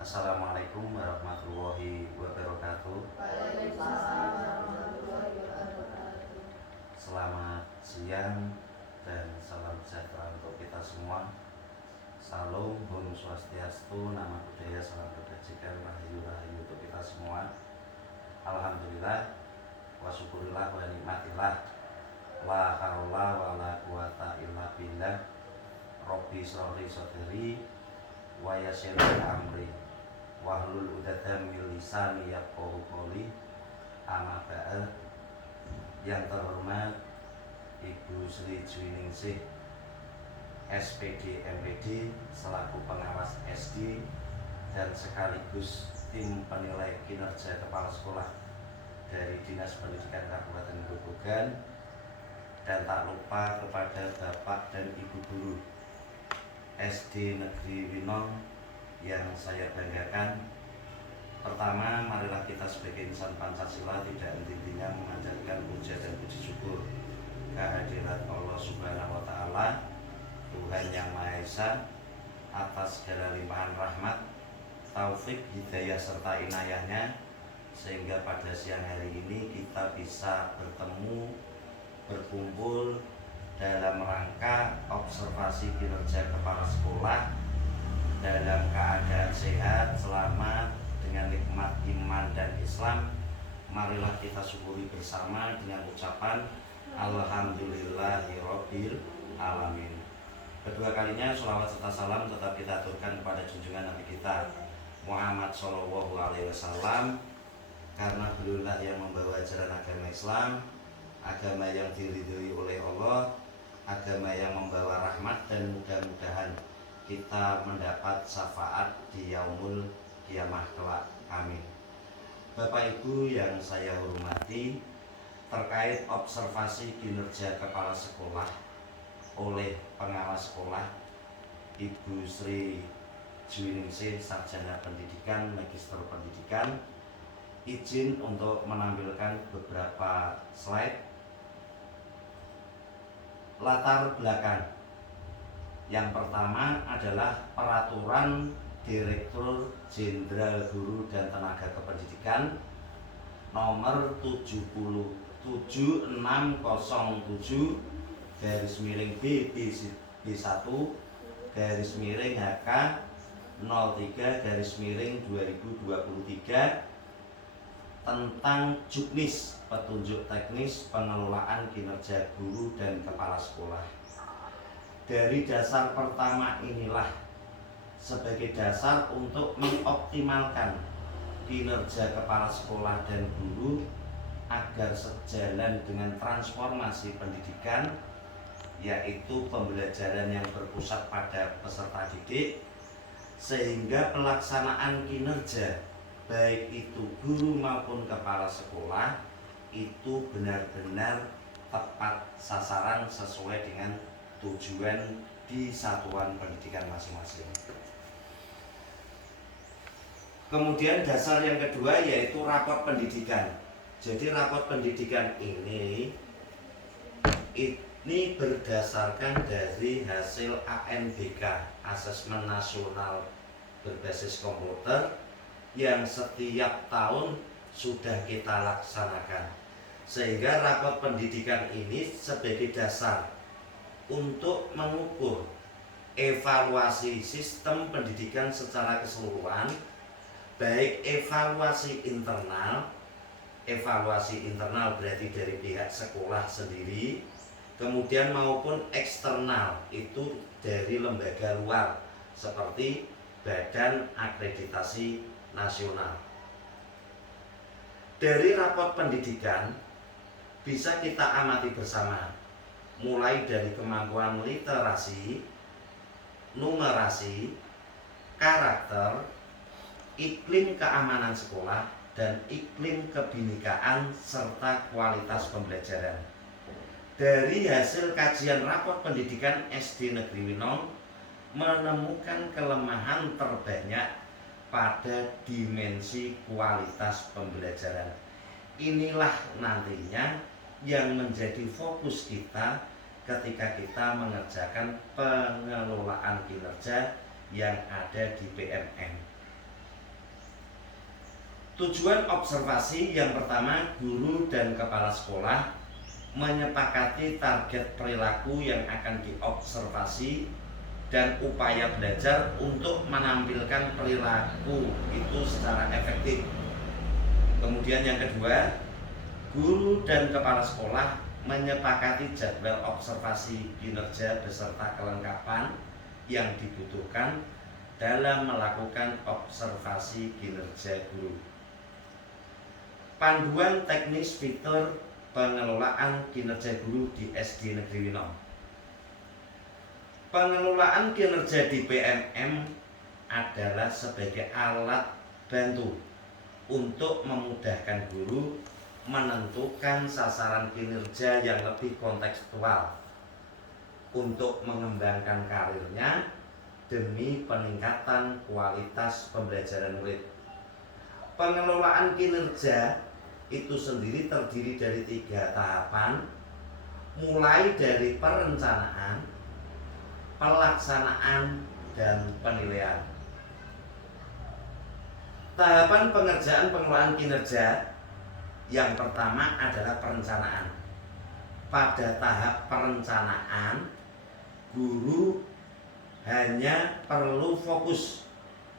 Assalamualaikum warahmatullahi wabarakatuh. Waalaikumsalam warahmatullahi wabarakatuh. Selamat siang dan salam sejahtera untuk kita semua. Salam, Om Swastiastu, nama budaya, salam kebajikan, rahayu untuk kita semua. Alhamdulillah, wa syukurillah wa nikmatillah. La haula wa la quwata illa billah. Rabbi shrahli sadri wa yassir li amri wahlul 'uqdatam min lisani yafqahu qawli. Amma ba'd. Yang terhormat Ibu Sri Juwiningsih SPD MPD selaku pengawas SD dan sekaligus tim penilai kinerja kepala sekolah dari Dinas Pendidikan Kabupaten Grobogan, dan tak lupa kepada Bapak dan Ibu guru SD Negeri Winong yang saya banggakan. Pertama, marilah kita sebagai insan Pancasila tidak henti-hentinya memanjatkan puja dan puji syukur kehadirat Allah Subhanahu wa Ta'ala, Tuhan Yang Maha Esa, atas segala limpahan rahmat, taufik, hidayah serta inayahnya, sehingga pada siang hari ini kita bisa berkumpul dalam rangka observasi kinerja kepala sekolah dalam keadaan sehat, selamat, dengan nikmat iman dan Islam. Marilah kita syukuri bersama dengan ucapan Alhamdulillahirabbil alamin. Kedua kalinya sholawat serta salam tetap kita aturkan kepada junjungan Nabi kita Muhammad Shallallahu Alaihi Wasallam, karena beliaulah yang membawa ajaran agama Islam, agama yang diridhoi oleh Allah, agama yang membawa rahmat, dan mudah-mudahan kita mendapat syafaat di yaumul kiamah kelak. Amin. Bapak Ibu yang saya hormati, terkait observasi kinerja kepala sekolah oleh pengawas sekolah Ibu Sri Juwiningsih, Sarjana Pendidikan, Magister Pendidikan, izin untuk menampilkan beberapa slide latar belakang. Yang pertama adalah Peraturan Direktur Jenderal Guru dan Tenaga Kependidikan nomor 77607 garis miring B1 garis miring HK 03 garis miring 2023 tentang juknis, petunjuk teknis pengelolaan kinerja guru dan kepala sekolah. Dari dasar pertama inilah sebagai dasar untuk mengoptimalkan kinerja kepala sekolah dan guru agar sejalan dengan transformasi pendidikan, yaitu pembelajaran yang berpusat pada peserta didik, sehingga pelaksanaan kinerja baik itu guru maupun kepala sekolah itu benar-benar tepat sasaran sesuai dengan tujuan di satuan pendidikan masing-masing. Kemudian dasar yang kedua yaitu raport pendidikan. Jadi raport pendidikan ini berdasarkan dari hasil ANBK, Asesmen Nasional Berbasis Komputer, yang setiap tahun sudah kita laksanakan. Sehingga raport pendidikan ini sebagai dasar untuk mengukur evaluasi sistem pendidikan secara keseluruhan, baik evaluasi internal berarti dari pihak sekolah sendiri, kemudian maupun eksternal, itu dari lembaga luar seperti Badan Akreditasi Nasional. Dari raport pendidikan bisa kita amati bersama, mulai dari kemampuan literasi, numerasi, karakter, iklim keamanan sekolah, dan iklim kebinekaan serta kualitas pembelajaran. Dari hasil kajian raport pendidikan SD Negeri Winong menemukan kelemahan terbanyak pada dimensi kualitas pembelajaran. Inilah nantinya yang menjadi fokus kita ketika kita mengerjakan pengelolaan kinerja yang ada di PMN. Tujuan observasi yang pertama, guru dan kepala sekolah menyepakati target perilaku yang akan diobservasi dan upaya belajar untuk menampilkan perilaku itu secara efektif. Kemudian yang kedua, guru dan kepala sekolah menyepakati jadwal observasi kinerja beserta kelengkapan yang dibutuhkan dalam melakukan observasi kinerja guru. Panduan teknis fitur pengelolaan kinerja guru di SD Negeri Winong. Pengelolaan kinerja di PMM adalah sebagai alat bantu untuk memudahkan guru menentukan sasaran kinerja yang lebih kontekstual untuk mengembangkan karirnya demi peningkatan kualitas pembelajaran murid. Pengelolaan kinerja itu sendiri terdiri dari 3 tahapan, mulai dari perencanaan, pelaksanaan, dan penilaian. Tahapan pengerjaan pengelolaan kinerja yang pertama adalah perencanaan. Pada tahap perencanaan, guru hanya perlu fokus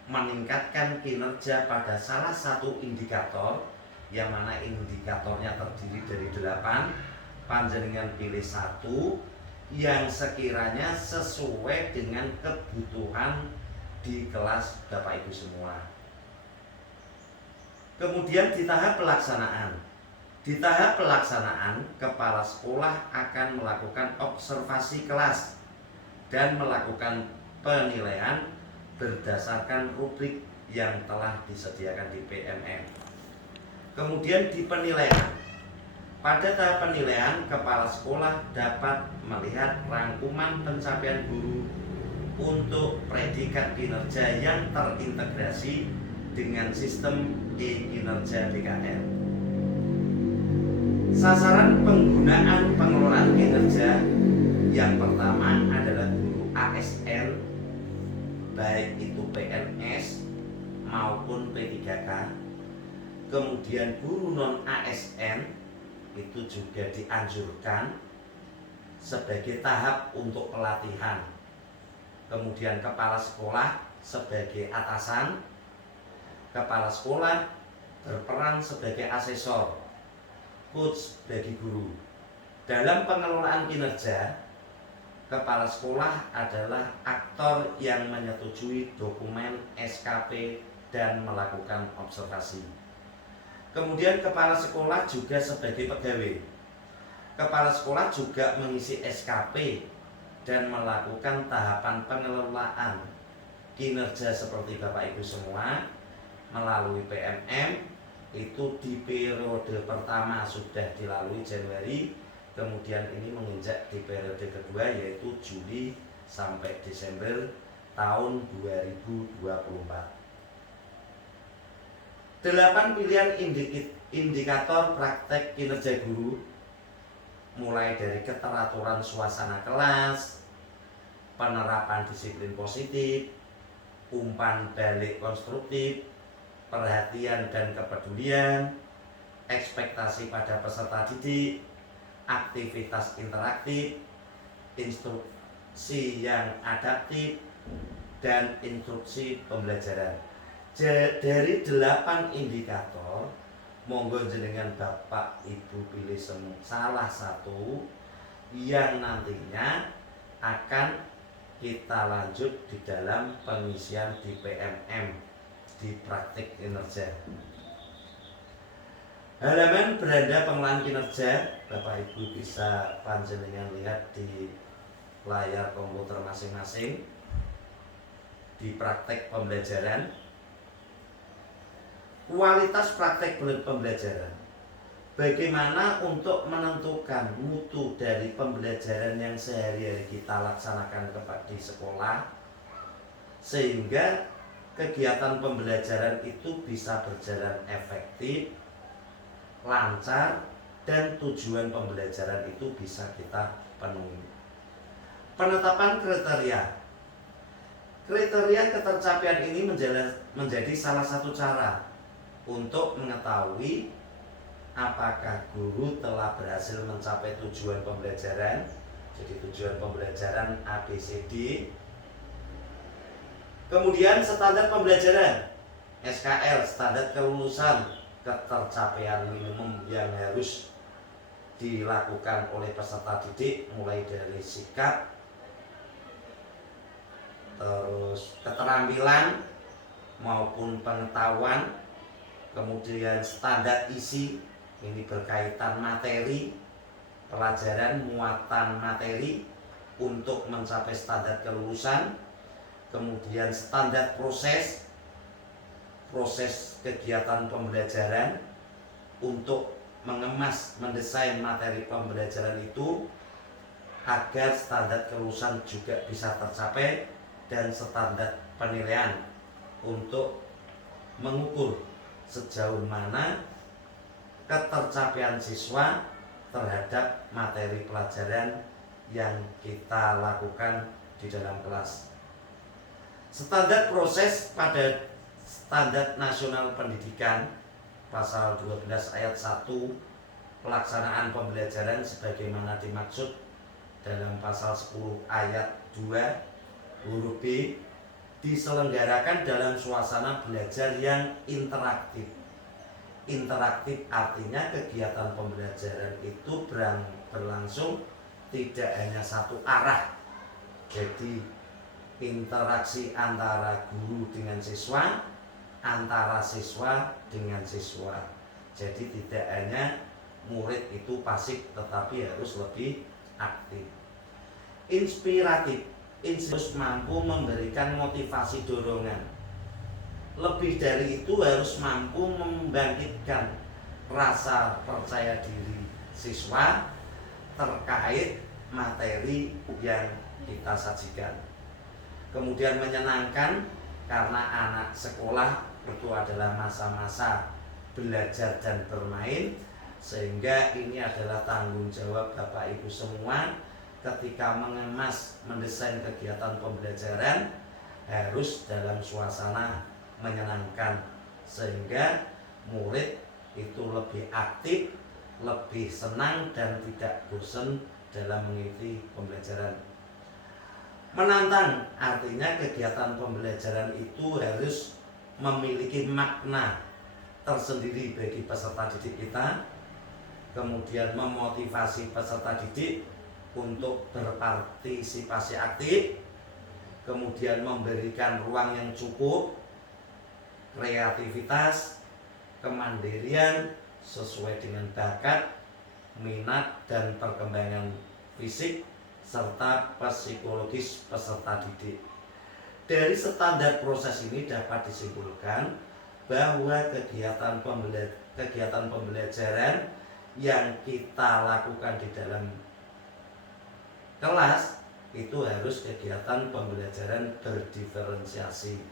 meningkatkan kinerja pada salah satu indikator, yang mana indikatornya terdiri dari 8. Panjenengan pilih 1 yang sekiranya sesuai dengan kebutuhan di kelas Bapak Ibu semua. Kemudian di tahap pelaksanaan. Di tahap pelaksanaan, kepala sekolah akan melakukan observasi kelas dan melakukan penilaian berdasarkan rubrik yang telah disediakan di PMM. Kemudian di penilaian. Pada tahap penilaian, kepala sekolah dapat melihat rangkuman pencapaian guru untuk predikat kinerja yang terintegrasi dengan sistem e-kinerja DKL. Sasaran penggunaan pengelolaan kinerja yang pertama adalah guru ASN, baik itu PNS maupun P3K. Kemudian guru non-ASN itu juga dianjurkan sebagai tahap untuk pelatihan. Kemudian kepala sekolah sebagai atasan. Kepala sekolah berperan sebagai asesor, coach bagi guru. Dalam pengelolaan kinerja, kepala sekolah adalah aktor yang menyetujui dokumen SKP dan melakukan observasi. Kemudian kepala sekolah juga sebagai pegawai. Kepala sekolah juga mengisi SKP dan melakukan tahapan pengelolaan kinerja seperti Bapak Ibu semua melalui PMM. Itu di periode pertama sudah dilalui Januari, kemudian ini menginjak di periode kedua yaitu Juli sampai Desember tahun 2024. 8 pilihan indikator praktek kinerja guru, mulai dari keteraturan suasana kelas, penerapan disiplin positif, umpan balik konstruktif, perhatian dan kepedulian, ekspektasi pada peserta didik, aktivitas interaktif, instruksi yang adaptif, dan instruksi pembelajaran. Dari 8 indikator, monggo jenengan Bapak Ibu pilih salah satu yang nantinya akan kita lanjut di dalam pengisian di PMM, di praktik kinerja. Halaman beranda pengelolaan kinerja, Bapak Ibu bisa panjenengan lihat di layar komputer masing-masing di praktek pembelajaran. Kualitas praktek pembelajaran. Bagaimana untuk menentukan mutu dari pembelajaran yang sehari-hari kita laksanakan di sekolah, sehingga kegiatan pembelajaran itu bisa berjalan efektif, lancar, dan tujuan pembelajaran itu bisa kita penuhi. Penetapan kriteria. Kriteria ketercapaian ini menjadi salah satu cara untuk mengetahui apakah guru telah berhasil mencapai tujuan pembelajaran. Jadi tujuan pembelajaran ABCD. Kemudian standar pembelajaran SKL, standar kelulusan ketercapaian minimum yang harus dilakukan oleh peserta didik, mulai dari sikap, terus keterampilan maupun pengetahuan, kemudian standar isi, ini berkaitan materi pelajaran, muatan materi untuk mencapai standar kelulusan, kemudian standar proses kegiatan pembelajaran untuk mengemas, mendesain materi pembelajaran itu agar standar kelulusan juga bisa tercapai, dan standar penilaian untuk mengukur sejauh mana ketercapaian siswa terhadap materi pelajaran yang kita lakukan di dalam kelas. Standar proses pada Standar Nasional Pendidikan pasal 12 ayat 1, pelaksanaan pembelajaran sebagaimana dimaksud dalam pasal 10 ayat 2 huruf B, diselenggarakan dalam suasana belajar yang interaktif. Interaktif artinya kegiatan pembelajaran itu berlangsung tidak hanya satu arah. Jadi interaksi antara guru dengan siswa, antara siswa dengan siswa. Jadi tidak hanya murid itu pasif, tetapi harus lebih aktif. Inspiratif, harus mampu memberikan motivasi dorongan. Lebih dari itu harus mampu membangkitkan rasa percaya diri siswa terkait materi yang kita sajikan. Kemudian menyenangkan, karena anak sekolah itu adalah masa-masa belajar dan bermain, sehingga ini adalah tanggung jawab Bapak Ibu semua ketika mengemas, mendesain kegiatan pembelajaran harus dalam suasana menyenangkan, sehingga murid itu lebih aktif, lebih senang dan tidak bosan dalam mengikuti pembelajaran. Menantang artinya kegiatan pembelajaran itu harus memiliki makna tersendiri bagi peserta didik kita, kemudian memotivasi peserta didik untuk berpartisipasi aktif, kemudian memberikan ruang yang cukup, kreativitas, kemandirian sesuai dengan bakat, minat dan perkembangan fisik serta psikologis peserta didik. Dari standar proses ini dapat disimpulkan bahwa kegiatan pembelajaran yang kita lakukan di dalam kelas itu harus kegiatan pembelajaran berdiferensiasi.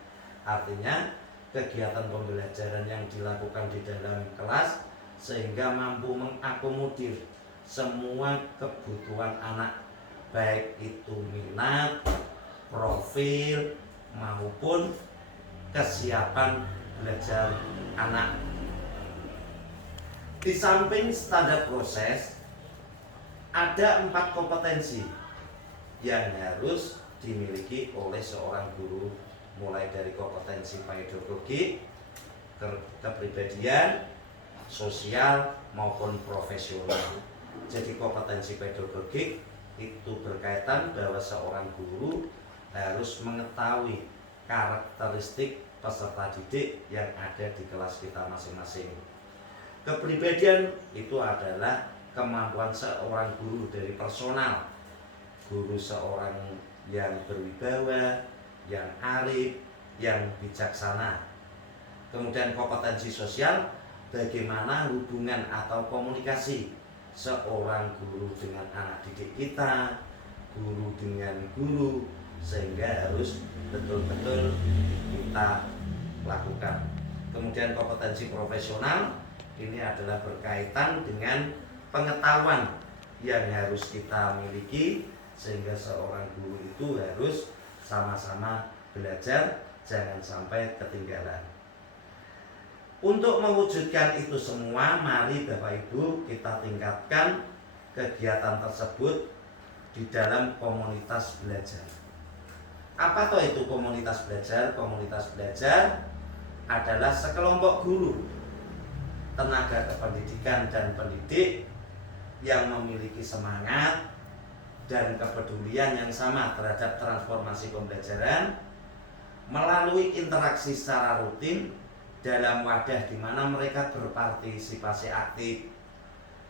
Artinya kegiatan pembelajaran yang dilakukan di dalam kelas sehingga mampu mengakomodir semua kebutuhan anak, baik itu minat, profil maupun kesiapan belajar anak. Di samping standar proses, ada 4 kompetensi yang harus dimiliki oleh seorang guru, mulai dari kompetensi pedagogik, kepribadian, sosial maupun profesional. Jadi kompetensi pedagogik itu berkaitan bahwa seorang guru harus mengetahui karakteristik peserta didik yang ada di kelas kita masing-masing. Kepribadian itu adalah kemampuan seorang guru dari personal. Guru seorang yang berwibawa, yang arif, yang bijaksana. Kemudian kompetensi sosial, bagaimana hubungan atau komunikasi seorang guru dengan anak didik kita, guru dengan guru, sehingga harus betul-betul kita lakukan. Kemudian kompetensi profesional, ini adalah berkaitan dengan pengetahuan yang harus kita miliki, sehingga seorang guru itu harus sama-sama belajar, jangan sampai ketinggalan. Untuk mewujudkan itu semua, mari Bapak Ibu kita tingkatkan kegiatan tersebut di dalam komunitas belajar. Apa toh itu komunitas belajar? Komunitas belajar adalah sekelompok guru, tenaga kependidikan dan pendidik yang memiliki semangat dan kepedulian yang sama terhadap transformasi pembelajaran melalui interaksi secara rutin dalam wadah di mana mereka berpartisipasi aktif,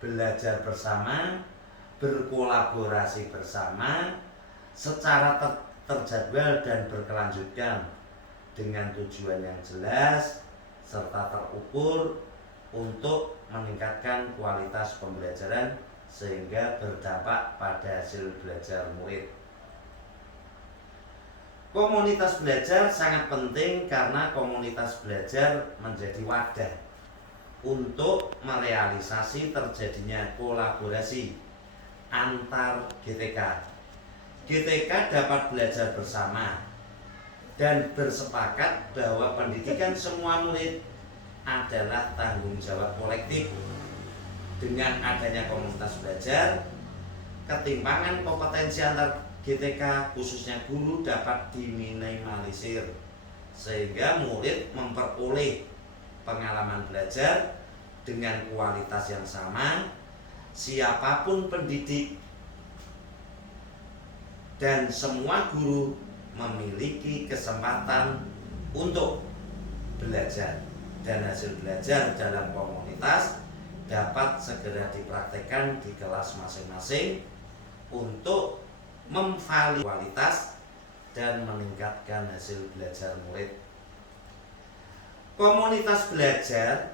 belajar bersama, berkolaborasi bersama secara terjadwal dan berkelanjutan dengan tujuan yang jelas serta terukur untuk meningkatkan kualitas pembelajaran sehingga berdampak pada hasil belajar murid. Komunitas belajar sangat penting karena komunitas belajar menjadi wadah untuk merealisasi terjadinya kolaborasi antar GTK. GTK dapat belajar bersama dan bersepakat bahwa pendidikan semua murid adalah tanggung jawab kolektif. Dengan adanya komunitas belajar, ketimpangan kompetensi antar GTK khususnya guru dapat diminimalisir sehingga murid memperoleh pengalaman belajar dengan kualitas yang sama siapapun pendidik, dan semua guru memiliki kesempatan untuk belajar dan hasil belajar dalam komunitas dapat segera dipraktekkan di kelas masing-masing untuk memvalidasi kualitas dan meningkatkan hasil belajar murid. Komunitas belajar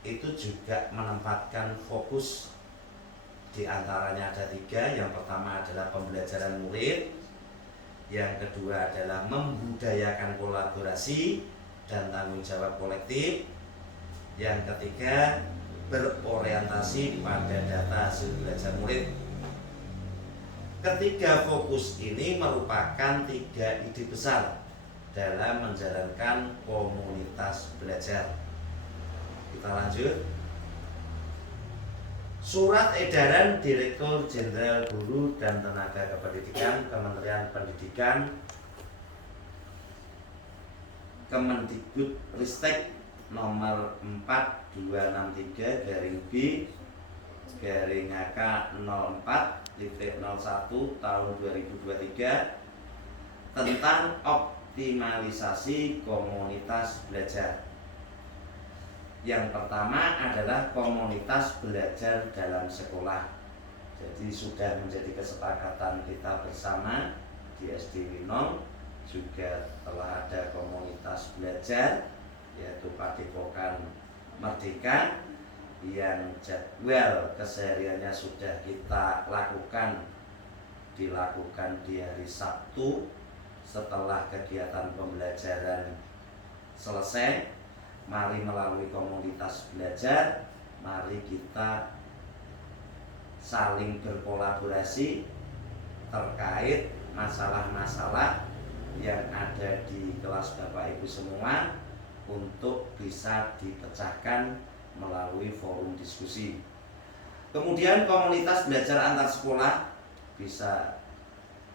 itu juga menempatkan fokus, di antaranya ada 3. Yang pertama adalah pembelajaran murid, yang kedua adalah membudayakan kolaborasi dan tanggung jawab kolektif, yang ketiga berorientasi pada data hasil belajar murid. Ketiga fokus ini merupakan 3 ide besar dalam menjalankan komunitas belajar. Kita lanjut. Surat edaran Direktur Jenderal Guru dan Tenaga Kependidikan Kementerian Pendidikan Kemendikbudristek nomor 42/B/AK/04/01 tahun 2023 tentang optimalisasi komunitas belajar. Yang pertama adalah komunitas belajar dalam sekolah. Jadi sudah menjadi kesepakatan kita bersama di SD Winong, juga telah ada komunitas belajar yaitu Padepokan Merdeka yang jadwal kesehariannya sudah kita dilakukan di hari Sabtu setelah kegiatan pembelajaran selesai. Mari melalui komunitas belajar, mari kita saling berkolaborasi terkait masalah-masalah yang ada di kelas Bapak Ibu semua untuk bisa dipecahkan melalui forum diskusi. Kemudian komunitas belajar antar sekolah bisa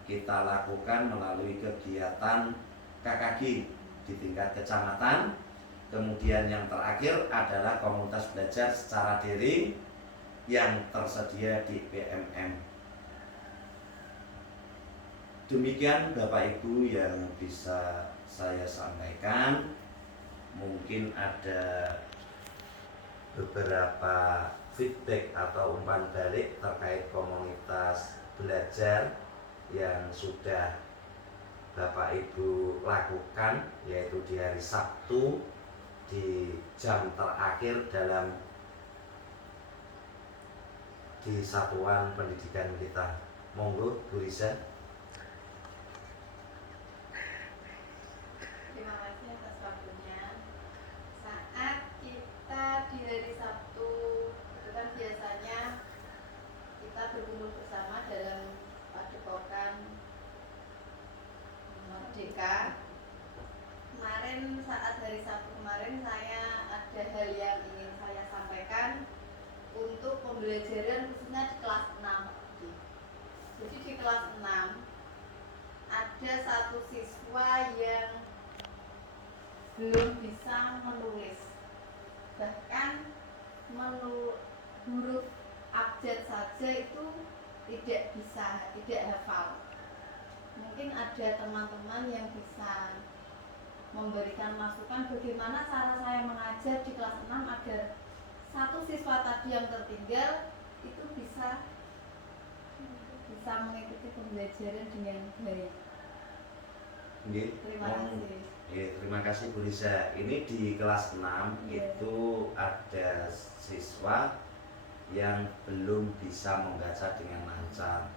kita lakukan melalui kegiatan KKG di tingkat kecamatan. Kemudian yang terakhir adalah komunitas belajar secara daring yang tersedia di PMM. Demikian Bapak Ibu yang bisa saya sampaikan. Mungkin ada beberapa feedback atau umpan balik terkait komunitas belajar yang sudah Bapak Ibu lakukan, yaitu di hari Sabtu di jam terakhir di satuan pendidikan kita. Monggo Bu Risa. Terima kasih atas waktunya. Saat kita di hari Sabtu, itu kan biasanya kita berkumpul bersama dalam Padepokan Merdeka. Kemarin saat hari Sabtu kemarin saya ada hal pembelajaran khususnya di kelas 6. Jadi di kelas 6 ada satu siswa yang belum bisa menulis, bahkan huruf abjad saja itu tidak bisa, tidak hafal. Mungkin ada teman-teman yang bisa memberikan masukan bagaimana cara saya mengajar di kelas 6 agar satu siswa tadi yang tertinggal itu bisa mengikuti pembelajaran dengan baik. Terima kasih. Terima kasih Bu Riza. Ini di kelas 6 itu ada siswa yang belum bisa membaca dengan lancar.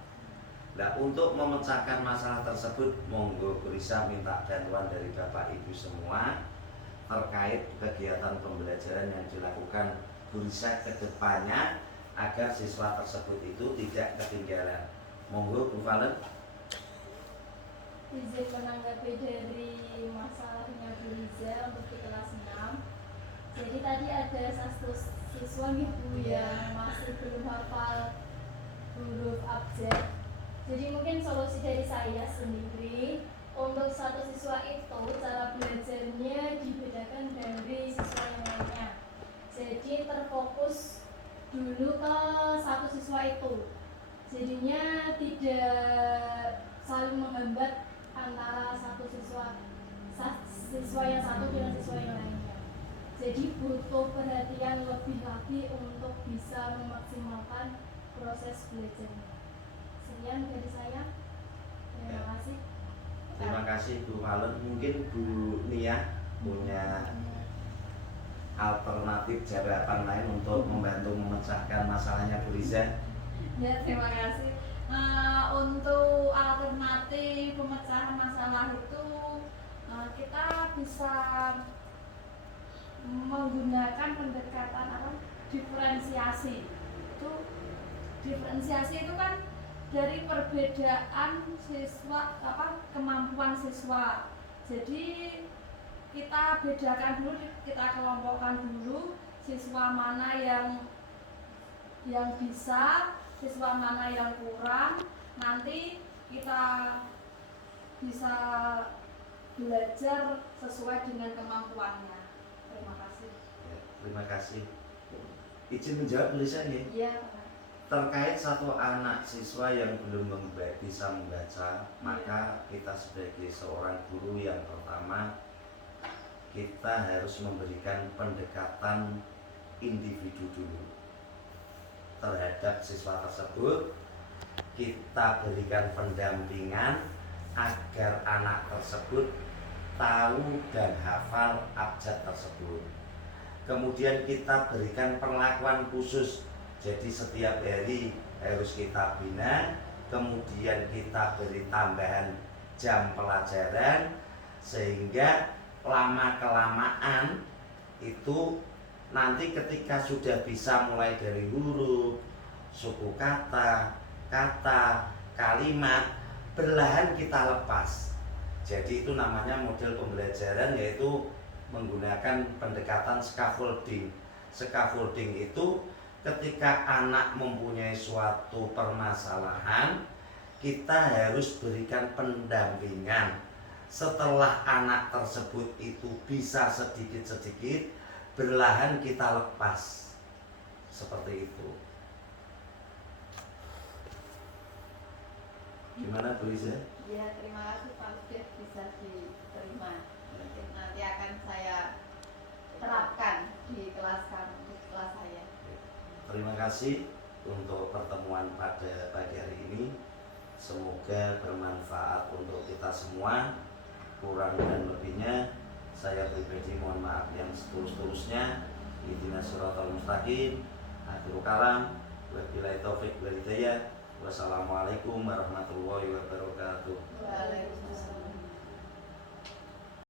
Nah, untuk memecahkan masalah tersebut, monggo Bu Riza minta bantuan dari Bapak Ibu semua terkait kegiatan pembelajaran yang dilakukan Bu Riza ke depannya agar siswa tersebut itu tidak ketinggalan. Monggo Bu Valen. Izin menanggapi dari masalahnya Bu Riza untuk di kelas 6. Jadi tadi ada satu siswa Bu yang masih belum hafal huruf abjad. Jadi mungkin solusi dari saya sendiri, untuk satu siswa itu cara belajarnya dibedakan dari siswa yang lainnya. Jadi terfokus dulu ke satu siswa itu. Jadinya tidak saling menghambat antara siswa yang satu dengan siswa yang lainnya. Jadi butuh perhatian lebih lagi untuk bisa memaksimalkan proses belajarnya. Sekian dari saya. Terima kasih. Terima kasih Bu Valen. Mungkin Bu Nia punya alternatif jawaban lain untuk membantu memecahkan masalahnya Bu Riza. Ya, terima kasih. Untuk alternatif pemecahan masalah itu kita bisa menggunakan pendekatan diferensiasi. Diferensiasi itu kan dari perbedaan siswa, kemampuan siswa. Jadi kita bedakan dulu, kita kelompokkan dulu siswa mana yang bisa, siswa mana yang kurang. Nanti kita bisa belajar sesuai dengan kemampuannya. Terima kasih. Terima kasih. Izin menjawab tulisannya. Iya. Terkait satu anak siswa yang belum bisa membaca, maka kita sebagai seorang guru yang pertama, kita harus memberikan pendekatan individu dulu terhadap siswa tersebut. Kita berikan pendampingan agar anak tersebut tahu dan hafal abjad tersebut. Kemudian kita berikan perlakuan khusus. Jadi setiap hari harus kita bina, kemudian kita beri tambahan jam pelajaran, sehingga lama-kelamaan itu nanti ketika sudah bisa mulai dari huruf, suku kata, kalimat, perlahan kita lepas. Jadi itu namanya model pembelajaran, yaitu menggunakan pendekatan scaffolding. Scaffolding itu ketika anak mempunyai suatu permasalahan, kita harus berikan pendampingan. Setelah anak tersebut itu bisa sedikit-sedikit, perlahan kita lepas. Seperti itu. Gimana Bu Riza? Ya, terima kasih Pak, sudah bisa diterima. Mungkin nanti akan saya terapkan di kelas saya. Terima kasih untuk pertemuan pada pagi hari ini. Semoga bermanfaat untuk kita semua. Kurang dan lebihnya saya pribadi mohon maaf yang setulus-tulusnya. Ihdinas shiratal mustaqim. Akhirul kalam. Wabillahi taufik wal hidayah. Wassalamualaikum warahmatullahi wabarakatuh. Waalaikumsalam.